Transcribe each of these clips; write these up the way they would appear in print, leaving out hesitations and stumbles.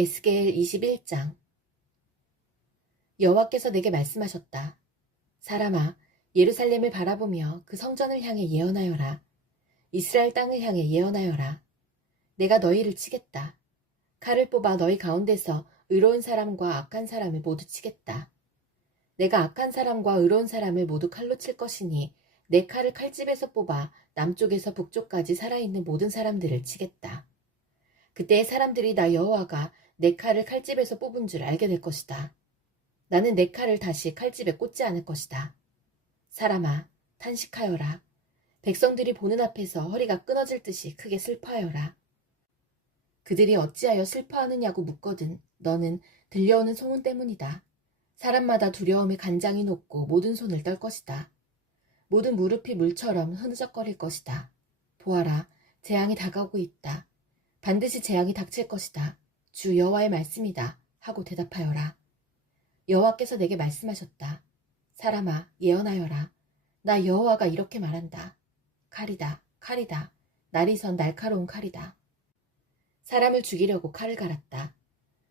에스겔 21장. 여호와께서 내게 말씀하셨다. 사람아, 예루살렘을 바라보며 그 성전을 향해 예언하여라. 이스라엘 땅을 향해 예언하여라. 내가 너희를 치겠다. 칼을 뽑아 너희 가운데서 의로운 사람과 악한 사람을 모두 치겠다. 내가 악한 사람과 의로운 사람을 모두 칼로 칠 것이니 내 칼을 칼집에서 뽑아 남쪽에서 북쪽까지 살아있는 모든 사람들을 치겠다. 그때 사람들이 나 여호와가 내 칼을 칼집에서 뽑은 줄 알게 될 것이다. 나는 내 칼을 다시 칼집에 꽂지 않을 것이다. 사람아, 탄식하여라. 백성들이 보는 앞에서 허리가 끊어질 듯이 크게 슬퍼하여라. 그들이 어찌하여 슬퍼하느냐고 묻거든 너는 들려오는 소문 때문이다. 사람마다 두려움에 간장이 녹고 모든 손을 떨 것이다. 모든 무릎이 물처럼 흐느적거릴 것이다. 보아라, 재앙이 다가오고 있다. 반드시 재앙이 닥칠 것이다. 주 여호와의 말씀이다. 하고 대답하여라. 여호와께서 내게 말씀하셨다. 사람아, 예언하여라. 나 여호와가 이렇게 말한다. 칼이다, 칼이다. 날이 선 날카로운 칼이다. 사람을 죽이려고 칼을 갈았다.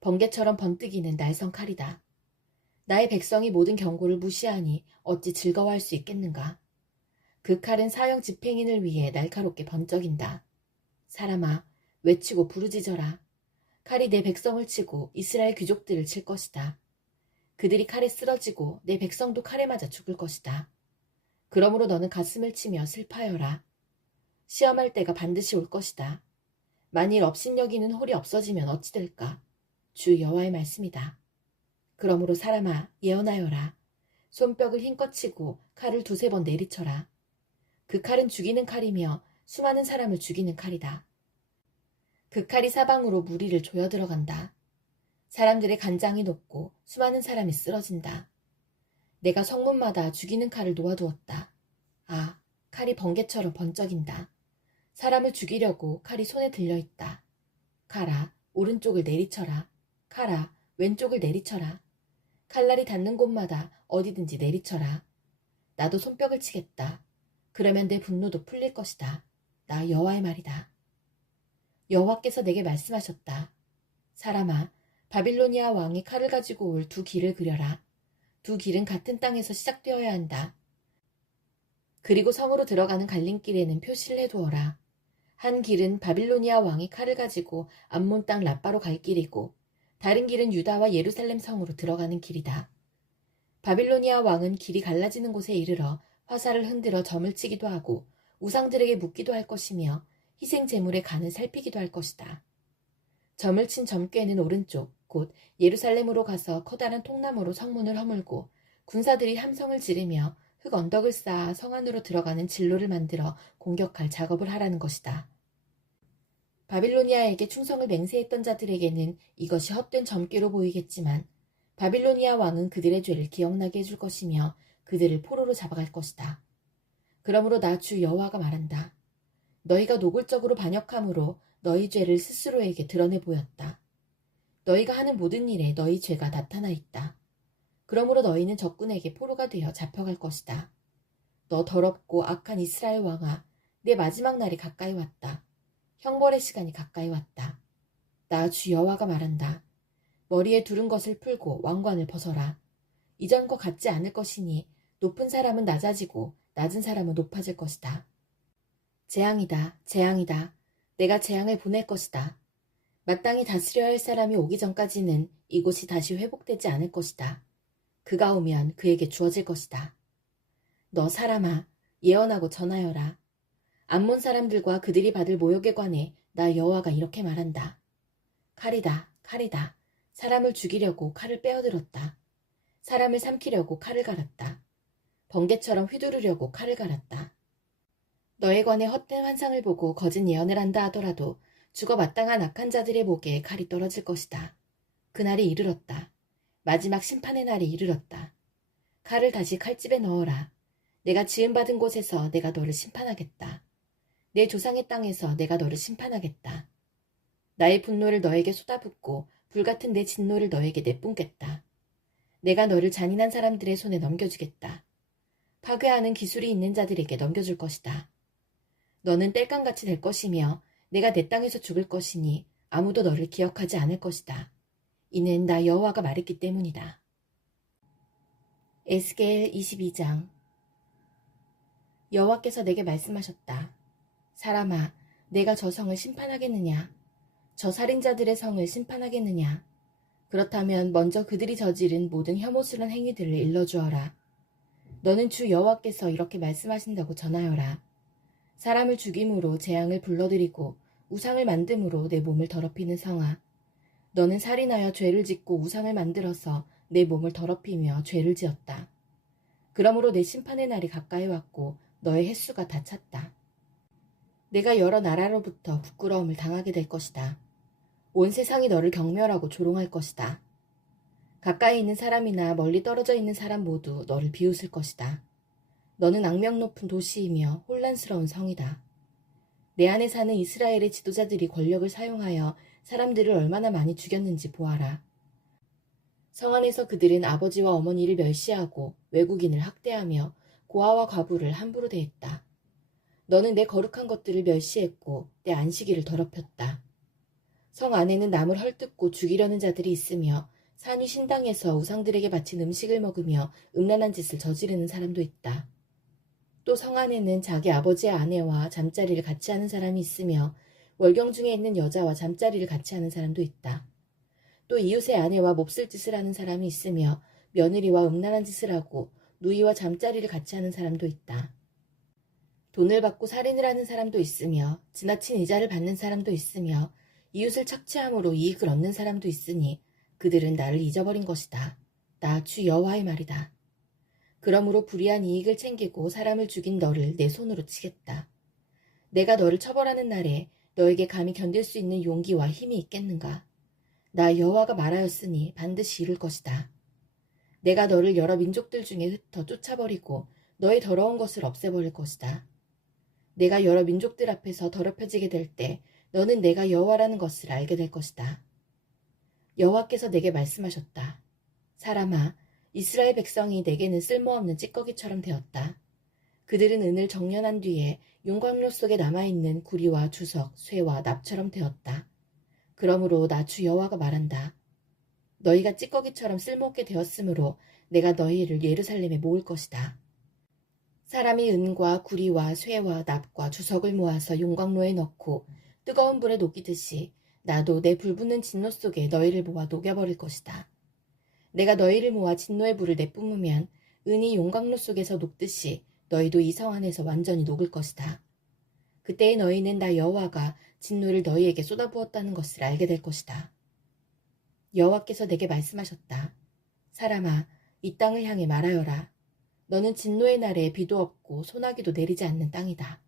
번개처럼 번뜩이는 날선 칼이다. 나의 백성이 모든 경고를 무시하니 어찌 즐거워할 수 있겠는가. 그 칼은 사형 집행인을 위해 날카롭게 번쩍인다. 사람아, 외치고 부르짖어라. 칼이 내 백성을 치고 이스라엘 귀족들을 칠 것이다. 그들이 칼에 쓰러지고 내 백성도 칼에 맞아 죽을 것이다. 그러므로 너는 가슴을 치며 슬퍼하여라. 시험할 때가 반드시 올 것이다. 만일 업신여기는 홀이 없어지면 어찌 될까? 주 여호와의 말씀이다. 그러므로 사람아, 예언하여라. 손뼉을 힘껏 치고 칼을 두세 번 내리쳐라. 그 칼은 죽이는 칼이며 수많은 사람을 죽이는 칼이다. 그 칼이 사방으로 무리를 조여 들어간다. 사람들의 간장이 녹고 수많은 사람이 쓰러진다. 내가 성문마다 죽이는 칼을 놓아두었다. 아, 칼이 번개처럼 번쩍인다. 사람을 죽이려고 칼이 손에 들려있다. 칼아, 오른쪽을 내리쳐라. 칼아, 왼쪽을 내리쳐라. 칼날이 닿는 곳마다 어디든지 내리쳐라. 나도 손뼉을 치겠다. 그러면 내 분노도 풀릴 것이다. 나 여호와의 말이다. 여호와께서 내게 말씀하셨다. 사람아, 바빌로니아 왕이 칼을 가지고 올 두 길을 그려라. 두 길은 같은 땅에서 시작되어야 한다. 그리고 성으로 들어가는 갈림길에는 표시를 해두어라. 한 길은 바빌로니아 왕이 칼을 가지고 암몬 땅 라빠로 갈 길이고 다른 길은 유다와 예루살렘 성으로 들어가는 길이다. 바빌로니아 왕은 길이 갈라지는 곳에 이르러 화살을 흔들어 점을 치기도 하고 우상들에게 묻기도 할 것이며 희생 제물의 간을 살피기도 할 것이다. 점을 친 점괘는 오른쪽 곧 예루살렘으로 가서 커다란 통나무로 성문을 허물고 군사들이 함성을 지르며 흙 언덕을 쌓아 성 안으로 들어가는 진로를 만들어 공격할 작업을 하라는 것이다. 바빌로니아에게 충성을 맹세했던 자들에게는 이것이 헛된 점괘로 보이겠지만 바빌로니아 왕은 그들의 죄를 기억나게 해줄 것이며 그들을 포로로 잡아갈 것이다. 그러므로 나 주 여호와가 말한다. 너희가 노골적으로 반역함으로 너희 죄를 스스로에게 드러내 보였다. 너희가 하는 모든 일에 너희 죄가 나타나 있다. 그러므로 너희는 적군에게 포로가 되어 잡혀갈 것이다. 너 더럽고 악한 이스라엘 왕아, 내 마지막 날이 가까이 왔다. 형벌의 시간이 가까이 왔다. 나 주 여호와가 말한다. 머리에 두른 것을 풀고 왕관을 벗어라. 이전과 같지 않을 것이니 높은 사람은 낮아지고 낮은 사람은 높아질 것이다. 재앙이다, 재앙이다. 내가 재앙을 보낼 것이다. 마땅히 다스려야 할 사람이 오기 전까지는 이곳이 다시 회복되지 않을 것이다. 그가 오면 그에게 주어질 것이다. 너 사람아, 예언하고 전하여라. 암몬 사람들과 그들이 받을 모욕에 관해 나 여호와가 이렇게 말한다. 칼이다, 칼이다. 사람을 죽이려고 칼을 빼어들었다. 사람을 삼키려고 칼을 갈았다. 번개처럼 휘두르려고 칼을 갈았다. 너에 관해 헛된 환상을 보고 거짓 예언을 한다 하더라도 죽어 마땅한 악한 자들의 목에 칼이 떨어질 것이다. 그날이 이르렀다. 마지막 심판의 날이 이르렀다. 칼을 다시 칼집에 넣어라. 내가 지음받은 곳에서 내가 너를 심판하겠다. 내 조상의 땅에서 내가 너를 심판하겠다. 나의 분노를 너에게 쏟아붓고 불같은 내 진노를 너에게 내뿜겠다. 내가 너를 잔인한 사람들의 손에 넘겨주겠다. 파괴하는 기술이 있는 자들에게 넘겨줄 것이다. 너는 땔감같이 될 것이며 내가 내 땅에서 죽을 것이니 아무도 너를 기억하지 않을 것이다. 이는 나 여호와가 말했기 때문이다. 에스겔 22장. 여호와께서 내게 말씀하셨다. 사람아, 내가 저 성을 심판하겠느냐? 저 살인자들의 성을 심판하겠느냐? 그렇다면 먼저 그들이 저지른 모든 혐오스러운 행위들을 일러주어라. 너는 주 여호와께서 이렇게 말씀하신다고 전하여라. 사람을 죽임으로 재앙을 불러들이고 우상을 만듦으로 내 몸을 더럽히는 성아. 너는 살인하여 죄를 짓고 우상을 만들어서 내 몸을 더럽히며 죄를 지었다. 그러므로 내 심판의 날이 가까이 왔고 너의 횟수가 다 찼다. 내가 여러 나라로부터 부끄러움을 당하게 될 것이다. 온 세상이 너를 경멸하고 조롱할 것이다. 가까이 있는 사람이나 멀리 떨어져 있는 사람 모두 너를 비웃을 것이다. 너는 악명 높은 도시이며 혼란스러운 성이다. 내 안에 사는 이스라엘의 지도자들이 권력을 사용하여 사람들을 얼마나 많이 죽였는지 보아라. 성 안에서 그들은 아버지와 어머니를 멸시하고 외국인을 학대하며 고아와 과부를 함부로 대했다. 너는 내 거룩한 것들을 멸시했고 내 안식일을 더럽혔다. 성 안에는 남을 헐뜯고 죽이려는 자들이 있으며 산 위 신당에서 우상들에게 바친 음식을 먹으며 음란한 짓을 저지르는 사람도 있다. 또 성 안에는 자기 아버지의 아내와 잠자리를 같이 하는 사람이 있으며 월경 중에 있는 여자와 잠자리를 같이 하는 사람도 있다. 또 이웃의 아내와 몹쓸 짓을 하는 사람이 있으며 며느리와 음란한 짓을 하고 누이와 잠자리를 같이 하는 사람도 있다. 돈을 받고 살인을 하는 사람도 있으며 지나친 이자를 받는 사람도 있으며 이웃을 착취함으로 이익을 얻는 사람도 있으니 그들은 나를 잊어버린 것이다. 나 주 여호와의 말이다. 그러므로 불의한 이익을 챙기고 사람을 죽인 너를 내 손으로 치겠다. 내가 너를 처벌하는 날에 너에게 감히 견딜 수 있는 용기와 힘이 있겠는가? 나 여호와가 말하였으니 반드시 이룰 것이다. 내가 너를 여러 민족들 중에 흩어 쫓아버리고 너의 더러운 것을 없애버릴 것이다. 내가 여러 민족들 앞에서 더럽혀지게 될 때 너는 내가 여호와라는 것을 알게 될 것이다. 여호와께서 내게 말씀하셨다. 사람아, 이스라엘 백성이 내게는 쓸모없는 찌꺼기처럼 되었다. 그들은 은을 정련한 뒤에 용광로 속에 남아있는 구리와 주석, 쇠와 납처럼 되었다. 그러므로 나 주 여호와가 말한다. 너희가 찌꺼기처럼 쓸모없게 되었으므로 내가 너희를 예루살렘에 모을 것이다. 사람이 은과 구리와 쇠와 납과 주석을 모아서 용광로에 넣고 뜨거운 불에 녹이듯이 나도 내 불붙는 진노 속에 너희를 모아 녹여버릴 것이다. 내가 너희를 모아 진노의 불을 내뿜으면 은이 용광로 속에서 녹듯이 너희도 이 성 안에서 완전히 녹을 것이다. 그때에 너희는 나 여호와가 진노를 너희에게 쏟아부었다는 것을 알게 될 것이다. 여호와께서 내게 말씀하셨다. 사람아, 이 땅을 향해 말하여라. 너는 진노의 날에 비도 없고 소나기도 내리지 않는 땅이다.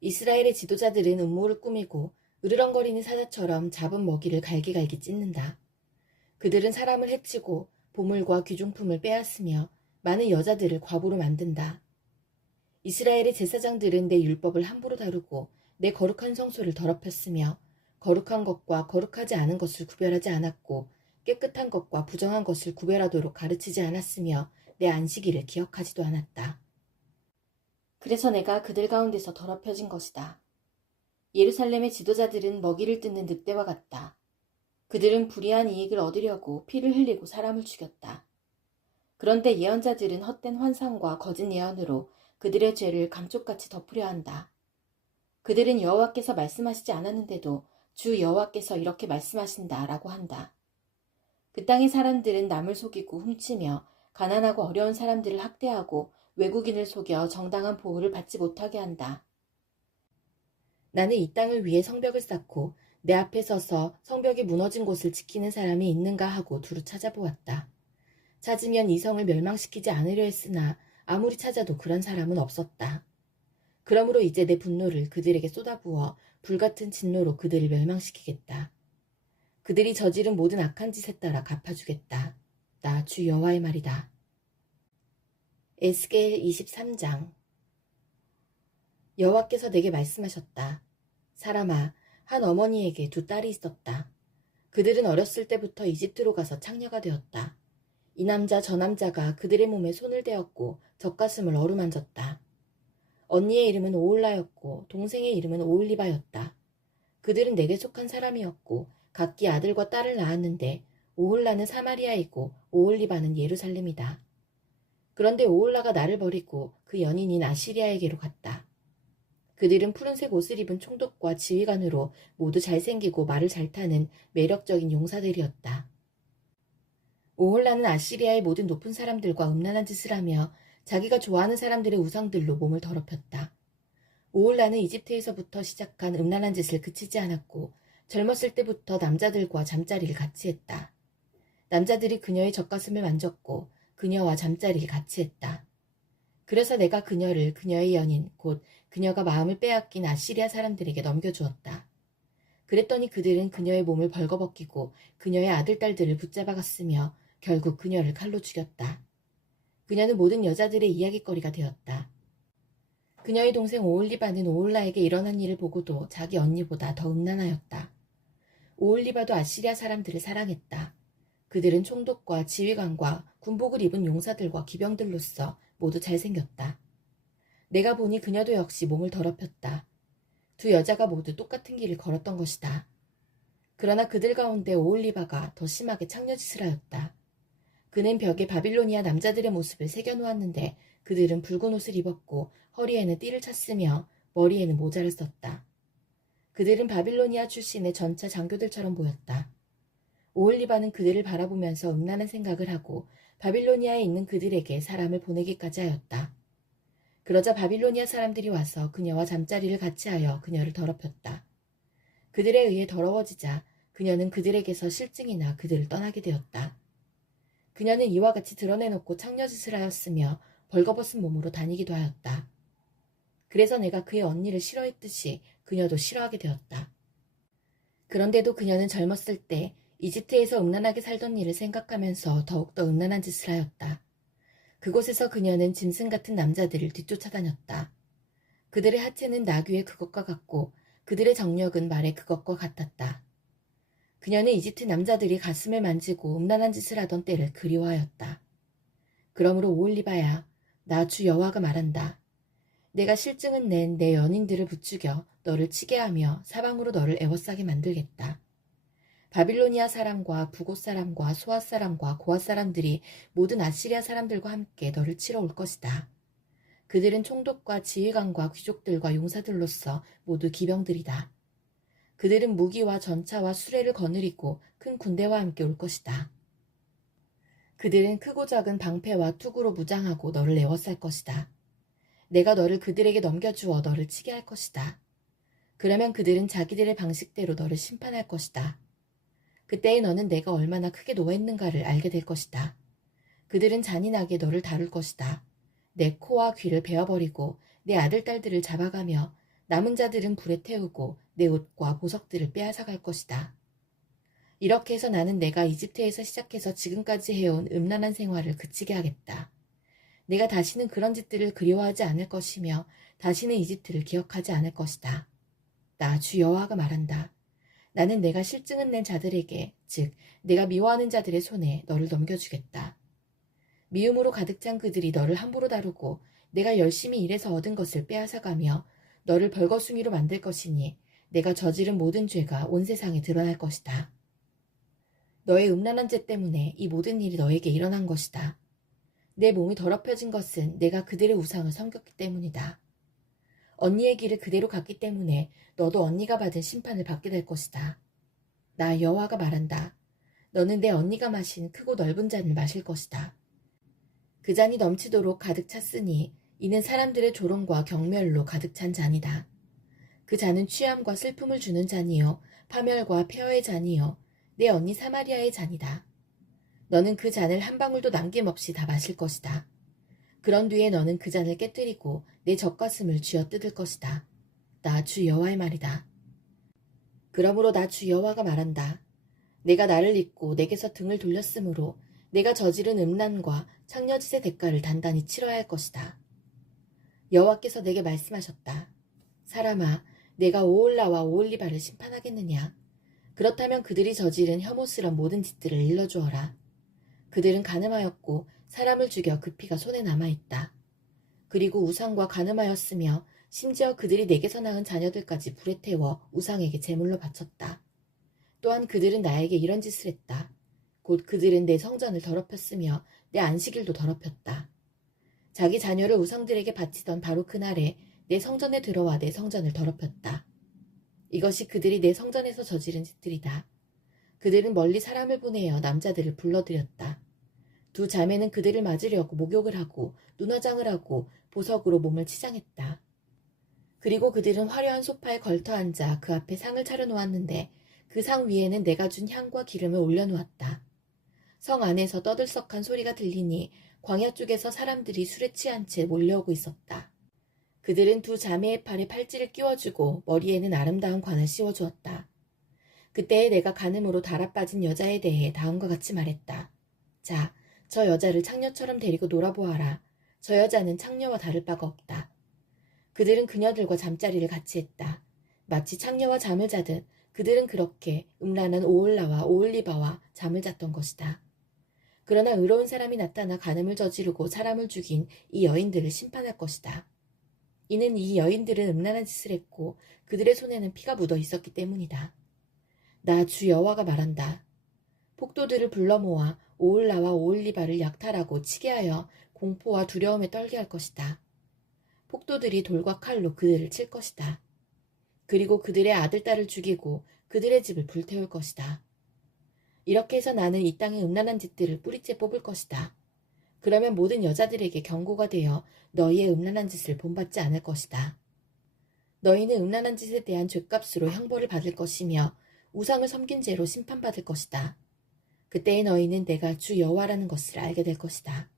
이스라엘의 지도자들은 음모를 꾸미고 으르렁거리는 사자처럼 잡은 먹이를 갈기갈기 찢는다. 그들은 사람을 해치고 보물과 귀중품을 빼앗으며 많은 여자들을 과부로 만든다. 이스라엘의 제사장들은 내 율법을 함부로 다루고 내 거룩한 성소를 더럽혔으며 거룩한 것과 거룩하지 않은 것을 구별하지 않았고 깨끗한 것과 부정한 것을 구별하도록 가르치지 않았으며 내 안식일을 기억하지도 않았다. 그래서 내가 그들 가운데서 더럽혀진 것이다. 예루살렘의 지도자들은 먹이를 뜯는 늑대와 같다. 그들은 불의한 이익을 얻으려고 피를 흘리고 사람을 죽였다. 그런데 예언자들은 헛된 환상과 거짓 예언으로 그들의 죄를 감쪽같이 덮으려 한다. 그들은 여호와께서 말씀하시지 않았는데도 주 여호와께서 이렇게 말씀하신다라고 한다. 그 땅의 사람들은 남을 속이고 훔치며 가난하고 어려운 사람들을 학대하고 외국인을 속여 정당한 보호를 받지 못하게 한다. 나는 이 땅을 위해 성벽을 쌓고 내 앞에 서서 성벽이 무너진 곳을 지키는 사람이 있는가 하고 두루 찾아보았다. 찾으면 이 성을 멸망시키지 않으려 했으나 아무리 찾아도 그런 사람은 없었다. 그러므로 이제 내 분노를 그들에게 쏟아부어 불같은 진노로 그들을 멸망시키겠다. 그들이 저지른 모든 악한 짓에 따라 갚아주겠다. 나 주 여호와의 말이다. 에스겔 23장. 여호와께서 내게 말씀하셨다. 사람아, 한 어머니에게 두 딸이 있었다. 그들은 어렸을 때부터 이집트로 가서 창녀가 되었다. 이 남자 저 남자가 그들의 몸에 손을 대었고 젖가슴을 어루만졌다. 언니의 이름은 오홀라였고 동생의 이름은 오홀리바였다. 그들은 내게 속한 사람이었고 각기 아들과 딸을 낳았는데 오홀라는 사마리아이고 오홀리바는 예루살렘이다. 그런데 오홀라가 나를 버리고 그 연인인 아시리아에게로 갔다. 그들은 푸른색 옷을 입은 총독과 지휘관으로 모두 잘생기고 말을 잘 타는 매력적인 용사들이었다. 오홀라는 아시리아의 모든 높은 사람들과 음란한 짓을 하며 자기가 좋아하는 사람들의 우상들로 몸을 더럽혔다. 오홀라는 이집트에서부터 시작한 음란한 짓을 그치지 않았고 젊었을 때부터 남자들과 잠자리를 같이 했다. 남자들이 그녀의 젖가슴을 만졌고 그녀와 잠자리를 같이 했다. 그래서 내가 그녀를 그녀의 연인 곧 그녀가 마음을 빼앗긴 아시리아 사람들에게 넘겨주었다. 그랬더니 그들은 그녀의 몸을 벌거벗기고 그녀의 아들, 딸들을 붙잡아갔으며 결국 그녀를 칼로 죽였다. 그녀는 모든 여자들의 이야깃거리가 되었다. 그녀의 동생 오홀리바는 오홀라에게 일어난 일을 보고도 자기 언니보다 더 음란하였다. 오홀리바도 아시리아 사람들을 사랑했다. 그들은 총독과 지휘관과 군복을 입은 용사들과 기병들로서 모두 잘생겼다. 내가 보니 그녀도 역시 몸을 더럽혔다. 두 여자가 모두 똑같은 길을 걸었던 것이다. 그러나 그들 가운데 오홀리바가 더 심하게 창녀짓을 하였다. 그는 벽에 바빌로니아 남자들의 모습을 새겨놓았는데 그들은 붉은 옷을 입었고 허리에는 띠를 찼으며 머리에는 모자를 썼다. 그들은 바빌로니아 출신의 전차 장교들처럼 보였다. 오홀리바는 그들을 바라보면서 음란한 생각을 하고 바빌로니아에 있는 그들에게 사람을 보내기까지 하였다. 그러자 바빌로니아 사람들이 와서 그녀와 잠자리를 같이 하여 그녀를 더럽혔다. 그들에 의해 더러워지자 그녀는 그들에게서 실증이나 그들을 떠나게 되었다. 그녀는 이와 같이 드러내놓고 창녀짓을 하였으며 벌거벗은 몸으로 다니기도 하였다. 그래서 내가 그의 언니를 싫어했듯이 그녀도 싫어하게 되었다. 그런데도 그녀는 젊었을 때 이집트에서 음란하게 살던 일을 생각하면서 더욱더 음란한 짓을 하였다. 그곳에서 그녀는 짐승 같은 남자들을 뒤쫓아다녔다. 그들의 하체는 나귀의 그것과 같고 그들의 정력은 말의 그것과 같았다. 그녀는 이집트 남자들이 가슴을 만지고 음란한 짓을 하던 때를 그리워하였다. 그러므로 오홀리바야, 나 주 여호와가 말한다. 내가 실증은 낸 내 연인들을 부추겨 너를 치게 하며 사방으로 너를 애워싸게 만들겠다. 바빌로니아 사람과 북옷 사람과 소앗 사람과 고앗 사람들이 모든 아시리아 사람들과 함께 너를 치러 올 것이다. 그들은 총독과 지휘관과 귀족들과 용사들로서 모두 기병들이다. 그들은 무기와 전차와 수레를 거느리고 큰 군대와 함께 올 것이다. 그들은 크고 작은 방패와 투구로 무장하고 너를 에워쌀 것이다. 내가 너를 그들에게 넘겨주어 너를 치게 할 것이다. 그러면 그들은 자기들의 방식대로 너를 심판할 것이다. 그때에 너는 내가 얼마나 크게 노했는가를 알게 될 것이다. 그들은 잔인하게 너를 다룰 것이다. 내 코와 귀를 베어버리고 내 아들, 딸들을 잡아가며 남은 자들은 불에 태우고 내 옷과 보석들을 빼앗아갈 것이다. 이렇게 해서 나는 내가 이집트에서 시작해서 지금까지 해온 음란한 생활을 그치게 하겠다. 내가 다시는 그런 짓들을 그리워하지 않을 것이며 다시는 이집트를 기억하지 않을 것이다. 나 주 여호와가 말한다. 나는 내가 실증은 낸 자들에게, 즉 내가 미워하는 자들의 손에 너를 넘겨주겠다. 미움으로 가득 찬 그들이 너를 함부로 다루고 내가 열심히 일해서 얻은 것을 빼앗아가며 너를 벌거숭이로 만들 것이니 내가 저지른 모든 죄가 온 세상에 드러날 것이다. 너의 음란한 죄 때문에 이 모든 일이 너에게 일어난 것이다. 내 몸이 더럽혀진 것은 내가 그들의 우상을 섬겼기 때문이다. 언니의 길을 그대로 갔기 때문에 너도 언니가 받은 심판을 받게 될 것이다. 나 여호와가 말한다. 너는 내 언니가 마신 크고 넓은 잔을 마실 것이다. 그 잔이 넘치도록 가득 찼으니 이는 사람들의 조롱과 경멸로 가득 찬 잔이다. 그 잔은 취함과 슬픔을 주는 잔이요 파멸과 폐허의 잔이요 내 언니 사마리아의 잔이다. 너는 그 잔을 한 방울도 남김없이 다 마실 것이다. 그런 뒤에 너는 그 잔을 깨뜨리고 내 젖가슴을 쥐어뜯을 것이다. 나 주 여호와의 말이다. 그러므로 나 주 여호와가 말한다. 내가 나를 잊고 내게서 등을 돌렸으므로 내가 저지른 음란과 창녀짓의 대가를 단단히 치러야 할 것이다. 여호와께서 내게 말씀하셨다. 사람아, 내가 오홀라와 오홀리바를 심판하겠느냐? 그렇다면 그들이 저지른 혐오스런 모든 짓들을 일러주어라. 그들은 간음하였고 사람을 죽여 그 피가 손에 남아있다. 그리고 우상과 간음하였으며 심지어 그들이 내게서 낳은 자녀들까지 불에 태워 우상에게 제물로 바쳤다. 또한 그들은 나에게 이런 짓을 했다. 곧 그들은 내 성전을 더럽혔으며 내 안식일도 더럽혔다. 자기 자녀를 우상들에게 바치던 바로 그날에 내 성전에 들어와 내 성전을 더럽혔다. 이것이 그들이 내 성전에서 저지른 짓들이다. 그들은 멀리 사람을 보내어 남자들을 불러들였다. 두 자매는 그들을 맞으려고 목욕을 하고 눈화장을 하고 보석으로 몸을 치장했다. 그리고 그들은 화려한 소파에 걸터 앉아 그 앞에 상을 차려놓았는데 그 상 위에는 내가 준 향과 기름을 올려놓았다. 성 안에서 떠들썩한 소리가 들리니 광야 쪽에서 사람들이 술에 취한 채 몰려오고 있었다. 그들은 두 자매의 팔에 팔찌를 끼워주고 머리에는 아름다운 관을 씌워주었다. 그때에 내가 간음으로 달아빠진 여자에 대해 다음과 같이 말했다. 자, 저 여자를 창녀처럼 데리고 놀아보아라. 저 여자는 창녀와 다를 바가 없다. 그들은 그녀들과 잠자리를 같이 했다. 마치 창녀와 잠을 자듯 그들은 그렇게 음란한 오홀라와 오홀리바와 잠을 잤던 것이다. 그러나 의로운 사람이 나타나 간음을 저지르고 사람을 죽인 이 여인들을 심판할 것이다. 이는 이 여인들은 음란한 짓을 했고 그들의 손에는 피가 묻어 있었기 때문이다. 나 주 여호와가 말한다. 폭도들을 불러 모아 오홀라와 오홀리바를 약탈하고 치게 하여 공포와 두려움에 떨게 할 것이다. 폭도들이 돌과 칼로 그들을 칠 것이다. 그리고 그들의 아들, 딸을 죽이고 그들의 집을 불태울 것이다. 이렇게 해서 나는 이 땅의 음란한 짓들을 뿌리째 뽑을 것이다. 그러면 모든 여자들에게 경고가 되어 너희의 음란한 짓을 본받지 않을 것이다. 너희는 음란한 짓에 대한 죗값으로 형벌을 받을 것이며 우상을 섬긴 죄로 심판받을 것이다. 그때에 너희는 내가 주 여호와라는 것을 알게 될 것이다.